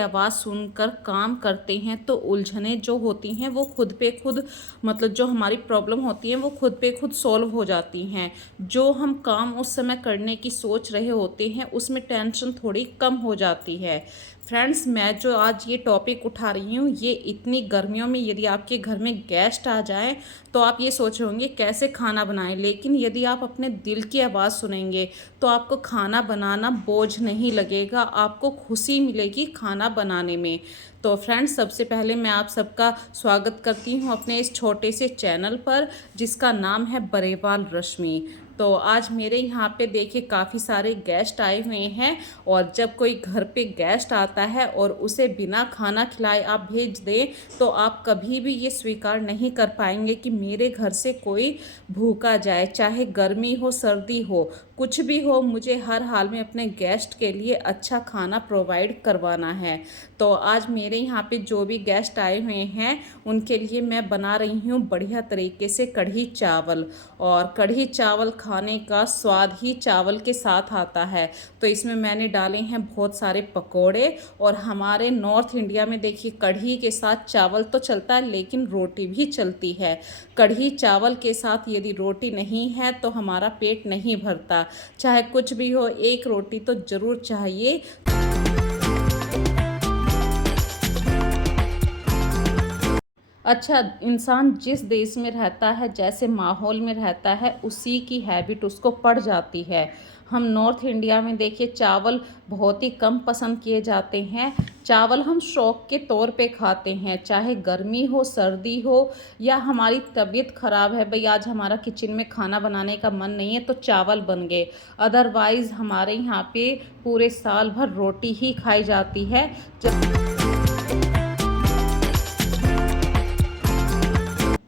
आवाज़ सुनकर काम करते हैं तो उलझनें जो होती हैं वो खुद पे खुद, मतलब जो हमारी प्रॉब्लम होती है वो खुद पे खुद सॉल्व हो जाती हैं। जो हम काम उस समय करने की सोच रहे होते हैं उसमें टेंशन थोड़ी कम हो जाती है। फ्रेंड्स, मैं जो आज ये टॉपिक उठा रही हूँ, ये इतनी गर्मियों में यदि आपके घर में गेस्ट आ जाएं तो आप ये सोच रहे होंगे कैसे खाना बनाएं, लेकिन यदि आप अपने दिल की आवाज़ सुनेंगे तो आपको खाना बनाना बोझ नहीं लगेगा, आपको खुशी मिलेगी खाना बनाने में। तो फ्रेंड्स, सबसे पहले मैं आप सबका स्वागत करती हूँ अपने इस छोटे से चैनल पर जिसका नाम है बरेवाल रश्मि। तो आज मेरे यहाँ पे देखिए काफ़ी सारे गेस्ट आए हुए हैं, और जब कोई घर पे गेस्ट आता है और उसे बिना खाना खिलाए आप भेज दें तो आप कभी भी ये स्वीकार नहीं कर पाएंगे कि मेरे घर से कोई भूखा जाए। चाहे गर्मी हो सर्दी हो, कुछ भी हो, मुझे हर हाल में अपने गेस्ट के लिए अच्छा खाना प्रोवाइड करवाना है। तो आज मेरे यहाँ पे जो भी गेस्ट आए हुए हैं उनके लिए मैं बना रही हूँ बढ़िया तरीके से कढ़ी चावल। और कढ़ी चावल खाने का स्वाद ही चावल के साथ आता है। तो इसमें मैंने डाले हैं बहुत सारे पकोड़े, और हमारे नॉर्थ इंडिया में देखिए कढ़ी के साथ चावल तो चलता है लेकिन रोटी भी चलती है। कढ़ी चावल के साथ यदि रोटी नहीं है तो हमारा पेट नहीं भरता। चाहे कुछ भी हो, एक रोटी तो ज़रूर चाहिए। अच्छा, इंसान जिस देश में रहता है, जैसे माहौल में रहता है, उसी की हैबिट उसको पड़ जाती है। हम नॉर्थ इंडिया में देखिए चावल बहुत ही कम पसंद किए जाते हैं। चावल हम शौक के तौर पे खाते हैं, चाहे गर्मी हो सर्दी हो या हमारी तबीयत ख़राब है, भाई आज हमारा किचन में खाना बनाने का मन नहीं है तो चावल बन गए। अदरवाइज़ हमारे यहाँ पे पूरे साल भर रोटी ही खाई जाती है।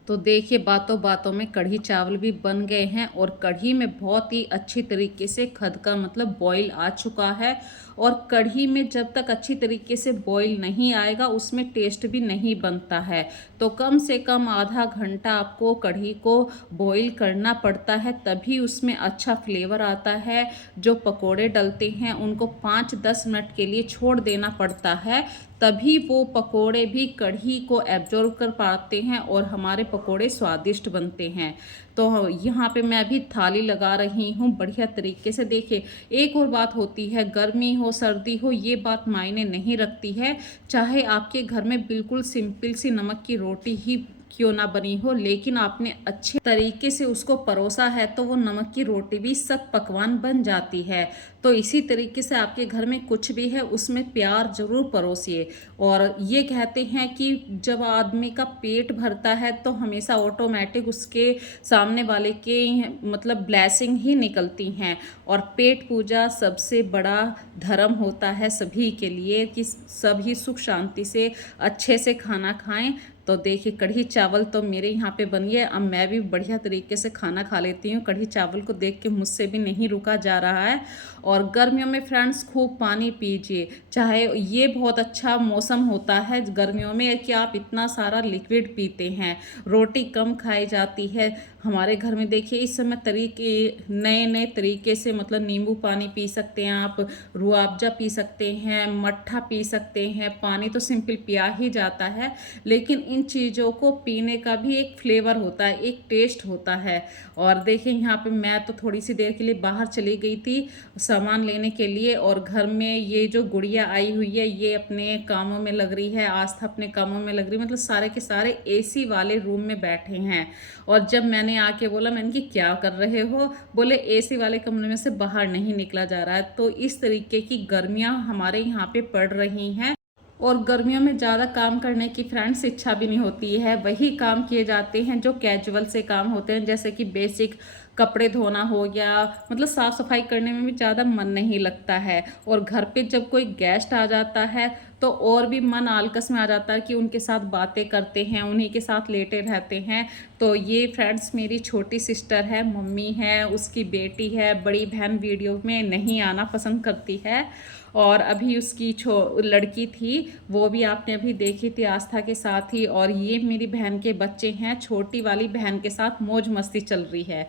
तो देखिए बातों बातों में कढ़ी चावल भी बन गए हैं, और कढ़ी में बहुत ही अच्छी तरीके से खद का मतलब बॉईल आ चुका है। और कढ़ी में जब तक अच्छी तरीके से बॉईल नहीं आएगा उसमें टेस्ट भी नहीं बनता है। तो कम से कम आधा घंटा आपको कढ़ी को बॉईल करना पड़ता है, तभी उसमें अच्छा फ्लेवर आता है। जो पकोड़े डलते हैं उनको 5-10 मिनट के लिए छोड़ देना पड़ता है, तभी वो पकोड़े भी कढ़ी को एब्जॉर्व कर पाते हैं और हमारे पकोड़े स्वादिष्ट बनते हैं। तो यहाँ पे मैं अभी थाली लगा रही हूँ बढ़िया तरीके से। देखिए, एक और बात होती है, गर्मी हो सर्दी हो ये बात मायने नहीं रखती है। चाहे आपके घर में बिल्कुल सिंपल सी नमक की रोटी ही क्यों ना बनी हो, लेकिन आपने अच्छे तरीके से उसको परोसा है तो वो नमक की रोटी भी सब पकवान बन जाती है। तो इसी तरीके से आपके घर में कुछ भी है उसमें प्यार जरूर परोसिए। और ये कहते हैं कि जब आदमी का पेट भरता है तो हमेशा ऑटोमेटिक उसके सामने वाले के मतलब ब्लेसिंग ही निकलती हैं। और पेट पूजा सबसे बड़ा धर्म होता है सभी के लिए, कि सभी सुख शांति से अच्छे से खाना खाएं। तो देखिए कढ़ी चावल तो मेरे यहाँ पे बन गया। अब मैं भी बढ़िया तरीके से खाना खा लेती हूँ। कढ़ी चावल को देख के मुझसे भी नहीं रुका जा रहा है। और गर्मियों में फ्रेंड्स खूब पानी पीजिए। चाहे ये बहुत अच्छा मौसम होता है गर्मियों में कि आप इतना सारा लिक्विड पीते हैं। रोटी कम खाई जाती है। हमारे घर में देखिए इस समय तरीके नए नए तरीके से, मतलब नींबू पानी पी सकते हैं आप, रूअफ़ज़ा पी सकते हैं, मट्ठा पी सकते हैं। पानी तो सिंपल पिया ही जाता है, लेकिन इन चीज़ों को पीने का भी एक फ्लेवर होता है, एक टेस्ट होता है। और देखिए यहाँ पे मैं तो थोड़ी सी देर के लिए बाहर चली गई थी सामान लेने के लिए, और घर में ये जो गुड़िया आई हुई है ये अपने कामों में लग रही है, आस्था अपने कामों में लग रही है, मतलब सारे के सारे एसी वाले रूम में बैठे हैं। और जब मैंने आके बोला, मैंने कि क्या कर रहे हो, बोले एसी वाले कमरे में से बाहर नहीं निकला जा रहा है। तो इस तरीके की गर्मियाँ हमारे यहाँ पे पड़ रही हैं। और गर्मियों में ज़्यादा काम करने की फ्रेंड्स इच्छा भी नहीं होती है। वही काम किए जाते हैं जो कैजुअल से काम होते हैं, जैसे कि बेसिक कपड़े धोना हो गया, मतलब साफ़ सफाई करने में भी ज़्यादा मन नहीं लगता है। और घर पे जब कोई गेस्ट आ जाता है तो और भी मन आलकस में आ जाता है कि उनके साथ बातें करते हैं, उन्हीं के साथ लेटे रहते हैं। तो ये फ्रेंड्स मेरी छोटी सिस्टर है, मम्मी है, उसकी बेटी है। बड़ी बहन वीडियो में नहीं आना पसंद करती है। और अभी उसकी लड़की थी, वो भी आपने अभी देखी थी आस्था के साथ ही। और ये मेरी बहन के बच्चे हैं, छोटी वाली बहन के साथ मौज मस्ती चल रही है।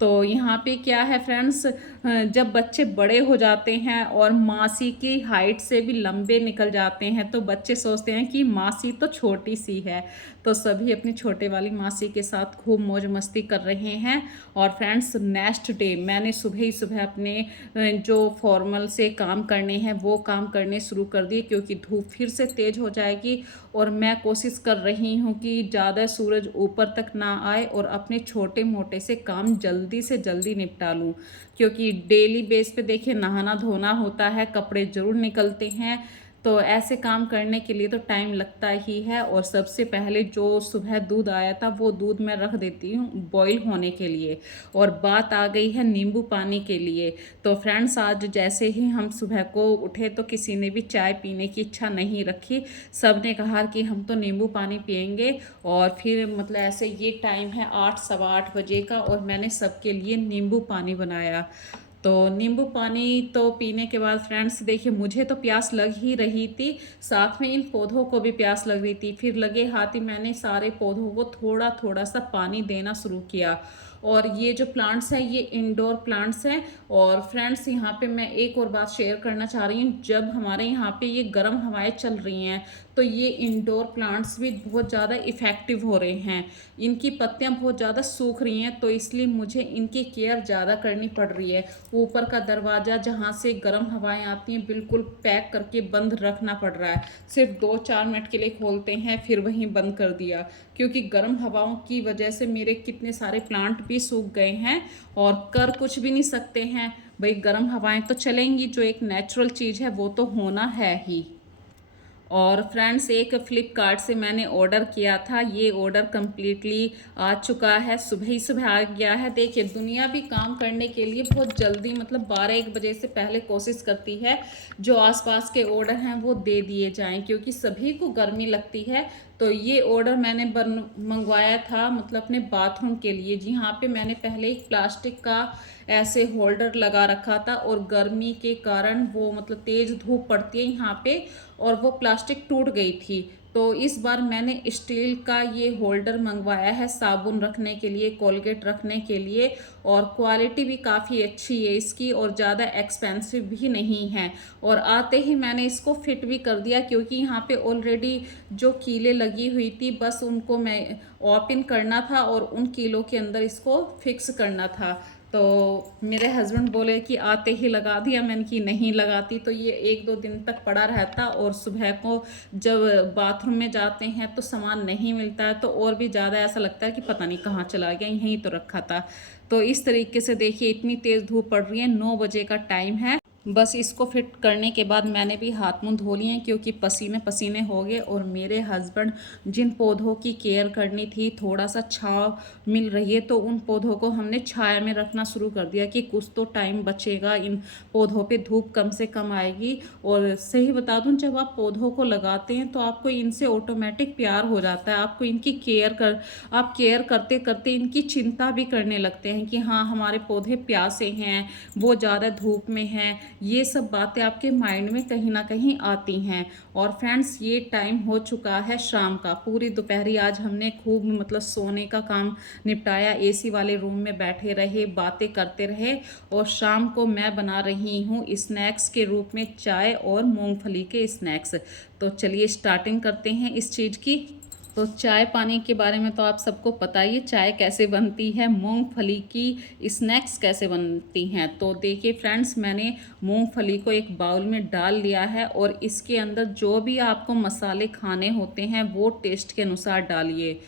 तो यहाँ पे क्या है फ्रेंड्स, जब बच्चे बड़े हो जाते हैं और मासी की हाइट से भी लंबे निकल जाते हैं तो बच्चे सोचते हैं कि मासी तो छोटी सी है। तो सभी अपनी छोटे वाली मासी के साथ खूब मौज मस्ती कर रहे हैं। और फ्रेंड्स नेक्स्ट डे मैंने सुबह ही सुबह अपने जो फॉर्मल से काम करने हैं वो काम करने शुरू कर दिए, क्योंकि धूप फिर से तेज़ हो जाएगी। और मैं कोशिश कर रही हूँ कि ज़्यादा सूरज ऊपर तक ना आए और अपने छोटे मोटे से काम जल्दी से जल्दी निपटा लूँ, क्योंकि डेली बेस पे देखिए नहाना धोना होता है, कपड़े ज़रूर निकलते हैं। तो ऐसे काम करने के लिए तो टाइम लगता ही है। और सबसे पहले जो सुबह दूध आया था वो दूध मैं रख देती हूँ बॉईल होने के लिए। और बात आ गई है नींबू पानी के लिए। तो फ्रेंड्स आज जैसे ही हम सुबह को उठे तो किसी ने भी चाय पीने की इच्छा नहीं रखी। सब ने कहा कि हम तो नींबू पानी पियेंगे। और फिर मतलब ऐसे ये टाइम है 8 सवा 8 बजे का और मैंने सबके लिए नींबू पानी बनाया। तो नींबू पानी तो पीने के बाद फ्रेंड्स देखिए मुझे तो प्यास लग ही रही थी, साथ में इन पौधों को भी प्यास लग रही थी। फिर लगे हाथ ही मैंने सारे पौधों को थोड़ा थोड़ा सा पानी देना शुरू किया। और ये जो प्लांट्स हैं ये इंडोर प्लांट्स हैं। और फ्रेंड्स यहाँ पे मैं एक और बात शेयर करना चाह रही हूँ, जब हमारे यहाँ पे ये गर्म हवाएं चल रही हैं तो ये इंडोर प्लांट्स भी बहुत ज़्यादा इफ़ेक्टिव हो रहे हैं। इनकी पत्तियाँ बहुत ज़्यादा सूख रही हैं तो इसलिए मुझे इनकी केयर ज़्यादा करनी पड़ रही है। ऊपर का दरवाज़ा जहाँ से गर्म हवाएं आती हैं बिल्कुल पैक करके बंद रखना पड़ रहा है। सिर्फ 2-4 मिनट के लिए खोलते हैं फिर वहीं बंद कर दिया, क्योंकि गर्म हवाओं की वजह से मेरे कितने सारे प्लांट भी सूख गए हैं और कर कुछ भी नहीं सकते हैं। भाई गर्म हवाएं तो चलेंगी, जो एक नेचुरल चीज़ है वो तो होना है ही। और फ्रेंड्स एक फ़्लिपकार्ट से मैंने ऑर्डर किया था, ये ऑर्डर कम्प्लीटली आ चुका है, सुबह ही सुबह आ गया है। देखिए दुनिया भी काम करने के लिए बहुत जल्दी मतलब 12-1 बजे से पहले कोशिश करती है जो आसपास के ऑर्डर हैं वो दे दिए जाएं, क्योंकि सभी को गर्मी लगती है। तो ये ऑर्डर मैंने मंगवाया था मतलब अपने बाथरूम के लिए। जी हाँ, पे मैंने पहले एक प्लास्टिक का ऐसे होल्डर लगा रखा था और गर्मी के कारण वो मतलब तेज़ धूप पड़ती है यहाँ पे और वो प्लास्टिक टूट गई थी। तो इस बार मैंने स्टील का ये होल्डर मंगवाया है साबुन रखने के लिए, कोलगेट रखने के लिए। और क्वालिटी भी काफ़ी अच्छी है इसकी और ज़्यादा एक्सपेंसिव भी नहीं है। और आते ही मैंने इसको फिट भी कर दिया, क्योंकि यहाँ पे ऑलरेडी जो कीलें लगी हुई थी बस उनको मैं ओपन करना था और उन कीलों के अंदर इसको फिक्स करना था। तो मेरे हस्बैंड बोले कि आते ही लगा दिया, मैंने कि नहीं लगाती तो ये 1-2 दिन तक पड़ा रहता और सुबह को जब बाथरूम में जाते हैं तो सामान नहीं मिलता है तो और भी ज़्यादा ऐसा लगता है कि पता नहीं कहाँ चला गया, यहीं तो रखा था। तो इस तरीके से देखिए इतनी तेज़ धूप पड़ रही है, 9 बजे का टाइम है। बस इसको फिट करने के बाद मैंने भी हाथ मुंह धो लिए, क्योंकि पसीने पसीने हो गए। और मेरे हस्बैंड जिन पौधों की केयर करनी थी, थोड़ा सा छाँव मिल रही है तो उन पौधों को हमने छाया में रखना शुरू कर दिया कि कुछ तो टाइम बचेगा, इन पौधों पे धूप कम से कम आएगी। और सही बता दूं, जब आप पौधों को लगाते हैं तो आपको इनसे ऑटोमेटिक प्यार हो जाता है, आपको इनकी आप केयर करते करते इनकी चिंता भी करने लगते हैं कि हाँ हमारे पौधे प्यासे हैं, वो ज़्यादा धूप में हैं। ये सब बातें आपके माइंड में कहीं ना कहीं आती हैं। और फ्रेंड्स ये टाइम हो चुका है शाम का, पूरी दोपहरी आज हमने खूब मतलब सोने का काम निपटाया, एसी वाले रूम में बैठे रहे, बातें करते रहे। और शाम को मैं बना रही हूँ स्नैक्स के रूप में चाय और मूंगफली के स्नैक्स। तो चलिए स्टार्टिंग करते हैं इस चीज़ की। तो चाय पानी के बारे में तो आप सबको पता ही है, चाय कैसे बनती है, मूंगफली की स्नैक्स कैसे बनती हैं। तो देखिए फ्रेंड्स मैंने मूंगफली को एक बाउल में डाल लिया है और इसके अंदर जो भी आपको मसाले खाने होते हैं वो टेस्ट के अनुसार डालिए।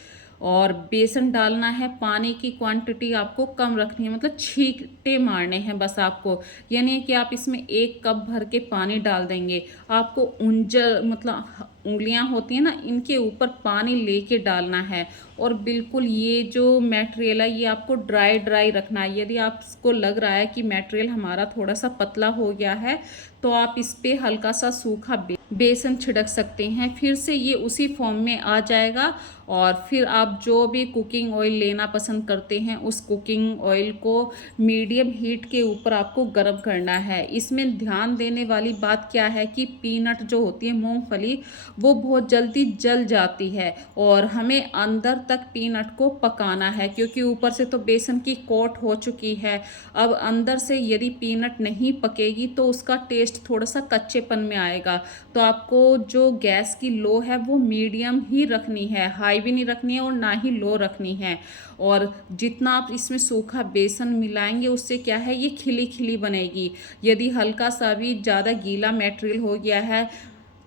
और बेसन डालना है, पानी की क्वांटिटी आपको कम रखनी है, मतलब छींटे मारने हैं बस आपको। यानी कि आप इसमें 1 कप भर के पानी डाल देंगे, आपको उंजर मतलब उंगलियां होती हैं ना, इनके ऊपर पानी लेके डालना है। और बिल्कुल ये जो मटेरियल है ये आपको ड्राई ड्राई रखना है। यदि आपको लग रहा है कि मटेरियल हमारा थोड़ा सा पतला हो गया है तो आप इस पर हल्का सा सूखा बेसन छिड़क सकते हैं, फिर से ये उसी फॉर्म में आ जाएगा। और फिर आप जो भी कुकिंग ऑयल लेना पसंद करते हैं उस कुकिंग ऑयल को मीडियम हीट के ऊपर आपको गर्म करना है। इसमें ध्यान देने वाली बात क्या है कि पीनट जो होती है मूंगफली वो बहुत जल्दी जल जाती है और हमें अंदर तक पीनट को पकाना है, क्योंकि ऊपर से तो बेसन की कोट हो चुकी है। अब अंदर से यदि पीनट नहीं पकेगी तो उसका टेस्ट थोड़ा सा कच्चेपन में आएगा। तो आपको जो गैस की लो है वो मीडियम ही रखनी है, हाई भी नहीं रखनी है और ना ही लो रखनी है। और जितना आप इसमें सूखा बेसन मिलाएंगे उससे क्या है, ये खिली खिली बनेगी। यदि हल्का सा भी ज़्यादा गीला मटेरियल हो गया है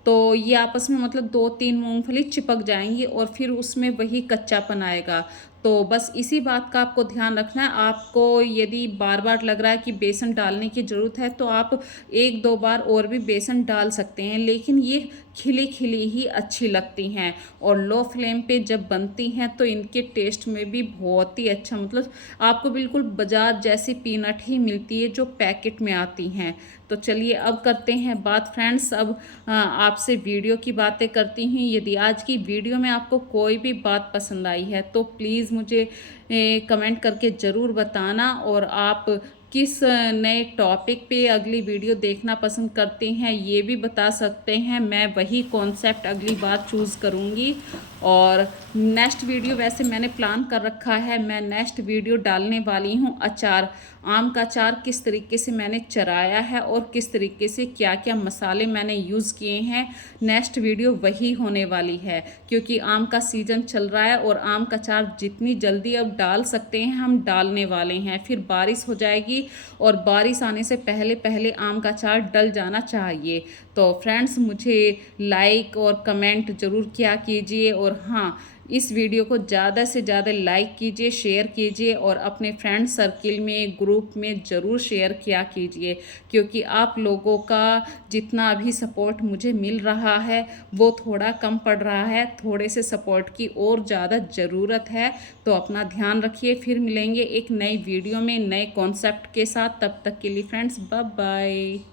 तो ये आपस में मतलब 2-3 मूंगफली चिपक जाएंगी और फिर उसमें वही कच्चापन आएगा। तो बस इसी बात का आपको ध्यान रखना है। आपको यदि बार बार लग रहा है कि बेसन डालने की ज़रूरत है तो आप 1-2 बार और भी बेसन डाल सकते हैं, लेकिन ये खिली खिली ही अच्छी लगती हैं। और लो फ्लेम पे जब बनती हैं तो इनके टेस्ट में भी बहुत ही अच्छा, मतलब आपको बिल्कुल बाजार जैसी पीनट ही मिलती है जो पैकेट में आती हैं। तो चलिए अब करते हैं बात फ्रेंड्स, अब आपसे वीडियो की बातें करती हूँ। यदि आज की वीडियो में आपको कोई भी बात पसंद आई है तो प्लीज़ मुझे कमेंट करके ज़रूर बताना। और आप किस नए टॉपिक पे अगली वीडियो देखना पसंद करते हैं ये भी बता सकते हैं। मैं वही कॉन्सेप्ट अगली बार चूज़ करूँगी। और नेक्स्ट वीडियो वैसे मैंने प्लान कर रखा है, मैं नेक्स्ट वीडियो डालने वाली हूँ अचार, आम का अचार किस तरीके से मैंने चराया है और किस तरीके से क्या क्या मसाले मैंने यूज़ किए हैं। नेक्स्ट वीडियो वही होने वाली है, क्योंकि आम का सीज़न चल रहा है और आम का अचार जितनी जल्दी अब डाल सकते हैं हम डालने वाले हैं। फिर बारिश हो जाएगी और बारिश आने से पहले पहले आम का अचार डल जाना चाहिए। तो फ्रेंड्स मुझे लाइक और कमेंट ज़रूर किया कीजिए। और हाँ, इस वीडियो को ज़्यादा से ज़्यादा लाइक कीजिए, शेयर कीजिए और अपने फ्रेंड सर्किल में, ग्रुप में ज़रूर शेयर किया कीजिए, क्योंकि आप लोगों का जितना भी सपोर्ट मुझे मिल रहा है वो थोड़ा कम पड़ रहा है। थोड़े से सपोर्ट की और ज़्यादा ज़रूरत है। तो अपना ध्यान रखिए, फिर मिलेंगे एक नई वीडियो में नए कॉन्सेप्ट के साथ। तब तक के लिए फ्रेंड्स बाय बाय।